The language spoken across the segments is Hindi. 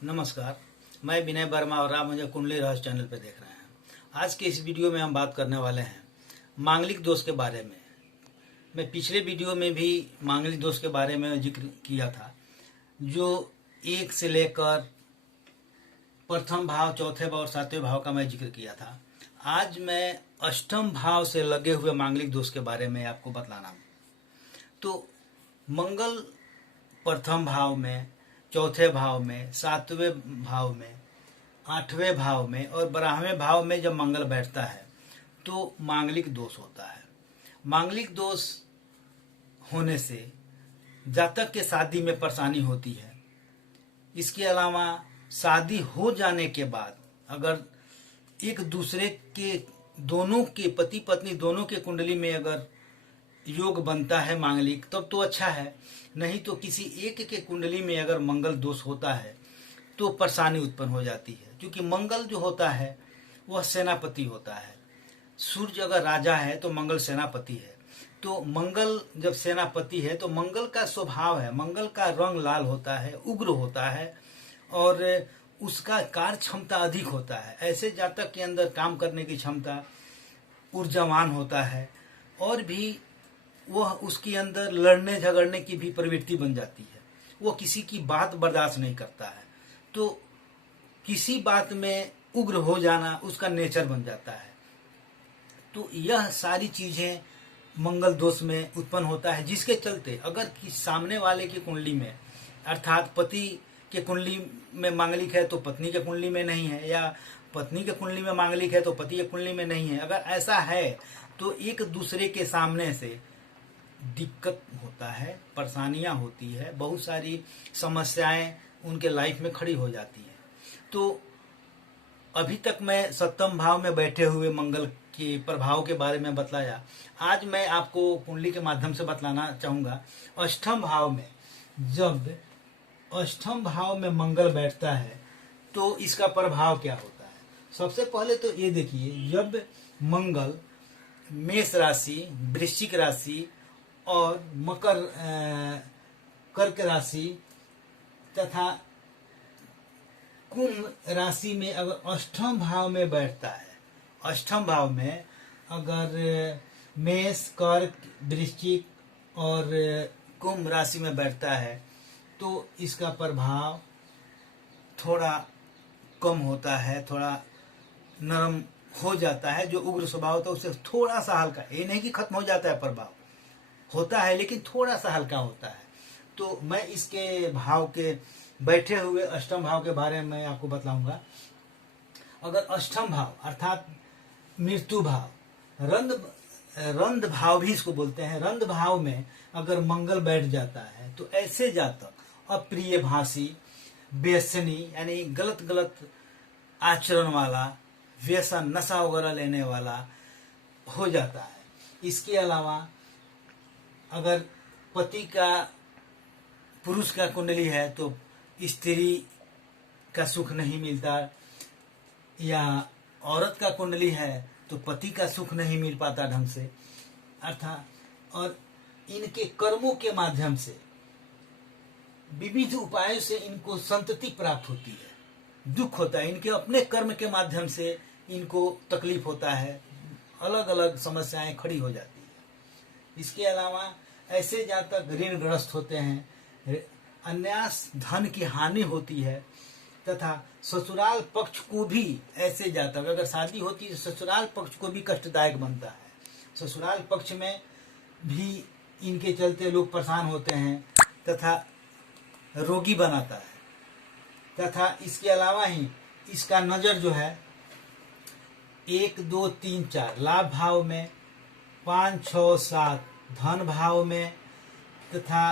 नमस्कार, मैं विनय वर्मा और आप मुझे कुंडली रहस्य चैनल पर देख रहे हैं। आज के इस वीडियो में हम बात करने वाले हैं मांगलिक दोष के बारे में। मैं पिछले वीडियो में भी मांगलिक दोष के बारे में जिक्र किया था, जो 1 से लेकर प्रथम भाव, चौथे भाव और 7वें भाव का मैं जिक्र किया था। आज मैं अष्टम भाव से लगे हुए मांगलिक दोष के बारे में आपको बतलाना हूँ। तो मंगल प्रथम भाव में, चौथे भाव में, 7वें भाव में, 8वें भाव में और 12वें भाव में जब मंगल बैठता है तो मांगलिक दोष होता है। मांगलिक दोष होने से जातक के शादी में परेशानी होती है। इसके अलावा शादी हो जाने के बाद अगर एक दूसरे के दोनों के पति पत्नी दोनों के कुंडली में अगर योग बनता है मांगलिक, तब तो अच्छा है। नहीं तो किसी एक के कुंडली में अगर मंगल दोष होता है तो परेशानी उत्पन्न हो जाती है, क्योंकि मंगल जो होता है वह सेनापति होता है। सूर्य अगर राजा है तो मंगल सेनापति है। तो मंगल जब सेनापति है तो मंगल का स्वभाव है, मंगल का रंग लाल होता है, उग्र होता है और उसका कार्य क्षमता अधिक होता है। ऐसे जातक के अंदर काम करने की क्षमता, ऊर्जावान होता है और भी वह उसके अंदर लड़ने झगड़ने की भी प्रवृत्ति बन जाती है। वो किसी की बात बर्दाश्त नहीं करता है, तो किसी बात में उग्र हो जाना उसका नेचर बन जाता है। तो यह सारी चीजें मंगल दोष में उत्पन्न होता है, जिसके चलते अगर सामने वाले की कुंडली में अर्थात पति के कुंडली में मांगलिक है तो पत्नी के कुंडली में नहीं है, या पत्नी के कुंडली में मांगलिक है तो पति के कुंडली में नहीं है, अगर ऐसा है तो एक दूसरे के सामने से दिक्कत होता है, परेशानियां होती है, बहुत सारी समस्याएं उनके लाइफ में खड़ी हो जाती है। तो अभी तक मैं सप्तम भाव में बैठे हुए मंगल के प्रभाव के बारे में बतलाया। आज मैं आपको कुंडली के माध्यम से बतलाना चाहूंगा अष्टम भाव में। जब अष्टम भाव में मंगल बैठता है तो इसका प्रभाव क्या होता है। सबसे पहले तो ये देखिए, जब मंगल मेष राशि, वृश्चिक राशि और कर्क राशि तथा कुंभ राशि में अगर अष्टम भाव में बैठता है, अष्टम भाव में अगर मेष, कर्क, वृश्चिक और कुंभ राशि में बैठता है तो इसका प्रभाव थोड़ा कम होता है, थोड़ा नरम हो जाता है। जो उग्र स्वभाव होता है उससे थोड़ा सा हल्का, ये नहीं कि खत्म हो जाता है, प्रभाव होता है लेकिन थोड़ा सा हल्का होता है। तो मैं इसके भाव के बैठे हुए अष्टम भाव के बारे में आपको बतलाऊंगा। अगर अष्टम भाव अर्थात मृत्यु भाव, रंध भाव भी इसको बोलते हैं, रंध भाव में अगर मंगल बैठ जाता है तो ऐसे जातक अप्रिय भाषी, व्यसनी यानी गलत गलत आचरण वाला, व्यसन, नशा वगैरह लेने वाला हो जाता है। इसके अलावा अगर पति का, पुरुष का कुंडली है तो स्त्री का सुख नहीं मिलता, या औरत का कुंडली है तो पति का सुख नहीं मिल पाता ढंग से अर्थात। और इनके कर्मों के माध्यम से, विविध उपायों से इनको संतति प्राप्त होती है, दुख होता है। इनके अपने कर्म के माध्यम से इनको तकलीफ होता है, अलग अलग समस्याएं खड़ी हो जाती है। इसके अलावा ऐसे जातक ऋणग्रस्त होते हैं, अन्यास धन की हानि होती है तथा ससुराल पक्ष को भी, ऐसे जातक अगर शादी होती है तो ससुराल पक्ष को भी कष्टदायक बनता है। ससुराल पक्ष में भी इनके चलते लोग परेशान होते हैं तथा रोगी बनाता है। तथा इसके अलावा ही इसका नजर जो है 1, 2, 3, 4 लाभ भाव में, 5, 6, 7 धन भाव में तथा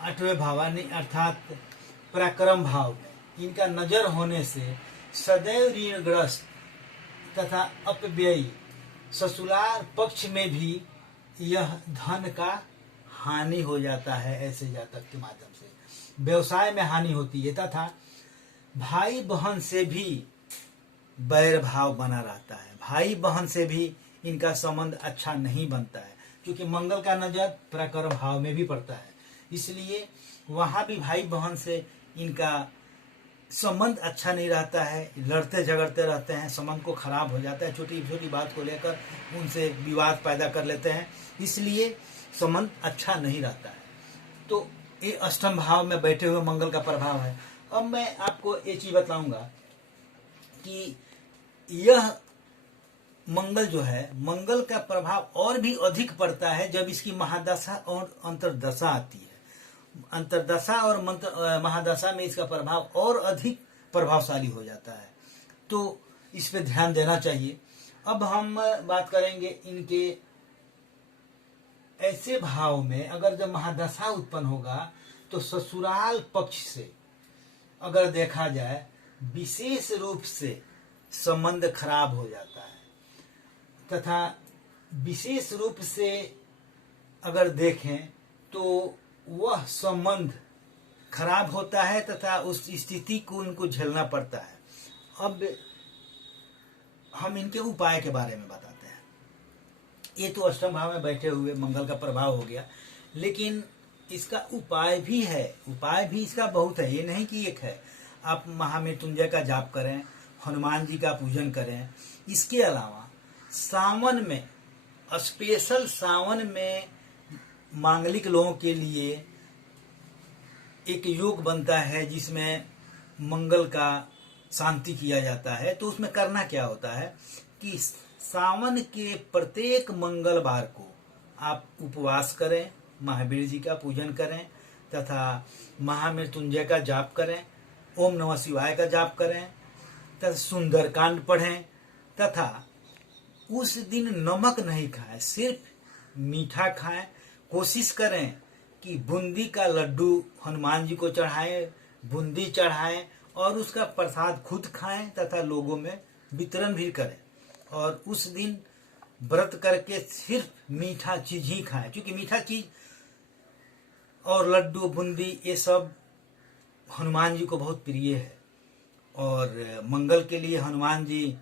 8वें भाव अर्थात पराक्रम भाव में इनका नजर होने से सदैव ऋणग्रस्त तथा अपव्ययी, ससुराल पक्ष में भी यह धन का हानि हो जाता है। ऐसे जातक के माध्यम से व्यवसाय में हानि होती है तथा भाई बहन से भी बैर भाव बना रहता है। भाई बहन से भी इनका संबंध अच्छा नहीं बनता है, क्योंकि मंगल का नजर पराक्रम भाव में भी पड़ता है। इसलिए वहां भी भाई बहन से इनका संबंध अच्छा नहीं रहता है, लड़ते झगड़ते रहते हैं, संबंध को खराब हो जाता है, छोटी छोटी बात को लेकर उनसे विवाद पैदा कर लेते हैं, इसलिए संबंध अच्छा नहीं रहता है। तो ये अष्टम भाव में बैठे हुए मंगल का प्रभाव है। अब मैं आपको ये चीज बताऊंगा कि यह मंगल जो है, मंगल का प्रभाव और भी अधिक पड़ता है जब इसकी महादशा और अंतर्दशा आती है। अंतर्दशा और महादशा में इसका प्रभाव और अधिक प्रभावशाली हो जाता है, तो इस पे ध्यान देना चाहिए। अब हम बात करेंगे इनके ऐसे भाव में अगर जब महादशा उत्पन्न होगा तो ससुराल पक्ष से अगर देखा जाए विशेष रूप से संबंध खराब हो जाता है, तथा विशेष रूप से अगर देखें तो वह संबंध खराब होता है तथा उस स्थिति को उनको झेलना पड़ता है। अब हम इनके उपाय के बारे में बताते हैं। ये तो अष्टम भाव में बैठे हुए मंगल का प्रभाव हो गया, लेकिन इसका उपाय भी है। उपाय भी इसका बहुत है, ये नहीं कि एक है। आप महामृत्युंजय का जाप करें, हनुमान जी का पूजन करें। इसके अलावा सावन में, स्पेशल सावन में मांगलिक लोगों के लिए एक योग बनता है जिसमें मंगल का शांति किया जाता है। तो उसमें करना क्या होता है कि सावन के प्रत्येक मंगलवार को आप उपवास करें, महावीर जी का पूजन करें तथा महामृत्युंजय का जाप करें, ओम नमः शिवाय का जाप करें तथा सुंदरकांड पढ़ें तथा उस दिन नमक नहीं खाएं, सिर्फ मीठा खाएं। कोशिश करें कि बूंदी का लड्डू हनुमान जी को चढ़ाएं, बूंदी चढ़ाएं और उसका प्रसाद खुद खाएं तथा लोगों में वितरण भी करें। और उस दिन व्रत करके सिर्फ मीठा चीज ही खाएं, क्योंकि मीठा चीज और लड्डू बूंदी ये सब हनुमान जी को बहुत प्रिय है और मंगल के लिए हनुमान जी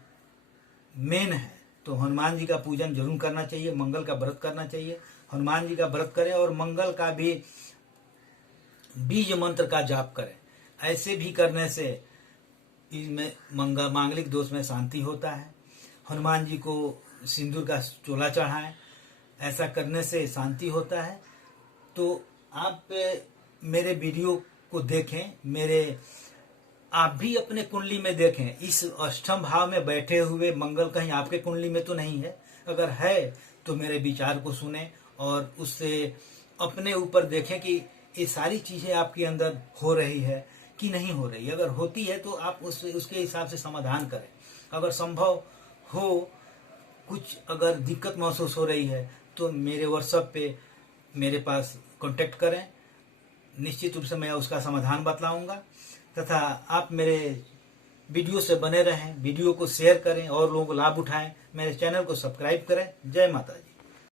मेन है। तो हनुमान जी का पूजन जरूर करना चाहिए, मंगल का व्रत करना चाहिए। हनुमान जी का व्रत करें और मंगल का भी बीज मंत्र का जाप करें। ऐसे भी करने से इसमें मांगलिक दोष में शांति होता है। हनुमान जी को सिंदूर का चोला चढ़ाएं, ऐसा करने से शांति होता है। तो आप मेरे वीडियो को देखें, आप भी अपने कुंडली में देखें इस अष्टम भाव में बैठे हुए मंगल कहीं आपके कुंडली में तो नहीं है। अगर है तो मेरे विचार को सुने और उससे अपने ऊपर देखें कि ये सारी चीजें आपके अंदर हो रही है कि नहीं हो रही। अगर होती है तो आप उसके हिसाब से समाधान करें। अगर संभव हो, कुछ अगर दिक्कत महसूस हो रही है तो मेरे व्हाट्सएप पे मेरे पास कांटेक्ट करें, निश्चित रूप से मैं उसका समाधान बतलाऊंगा। तथा आप मेरे वीडियो से बने रहें, वीडियो को शेयर करें और लोगों को लाभ उठाएं। मेरे चैनल को सब्सक्राइब करें। जय माता दी।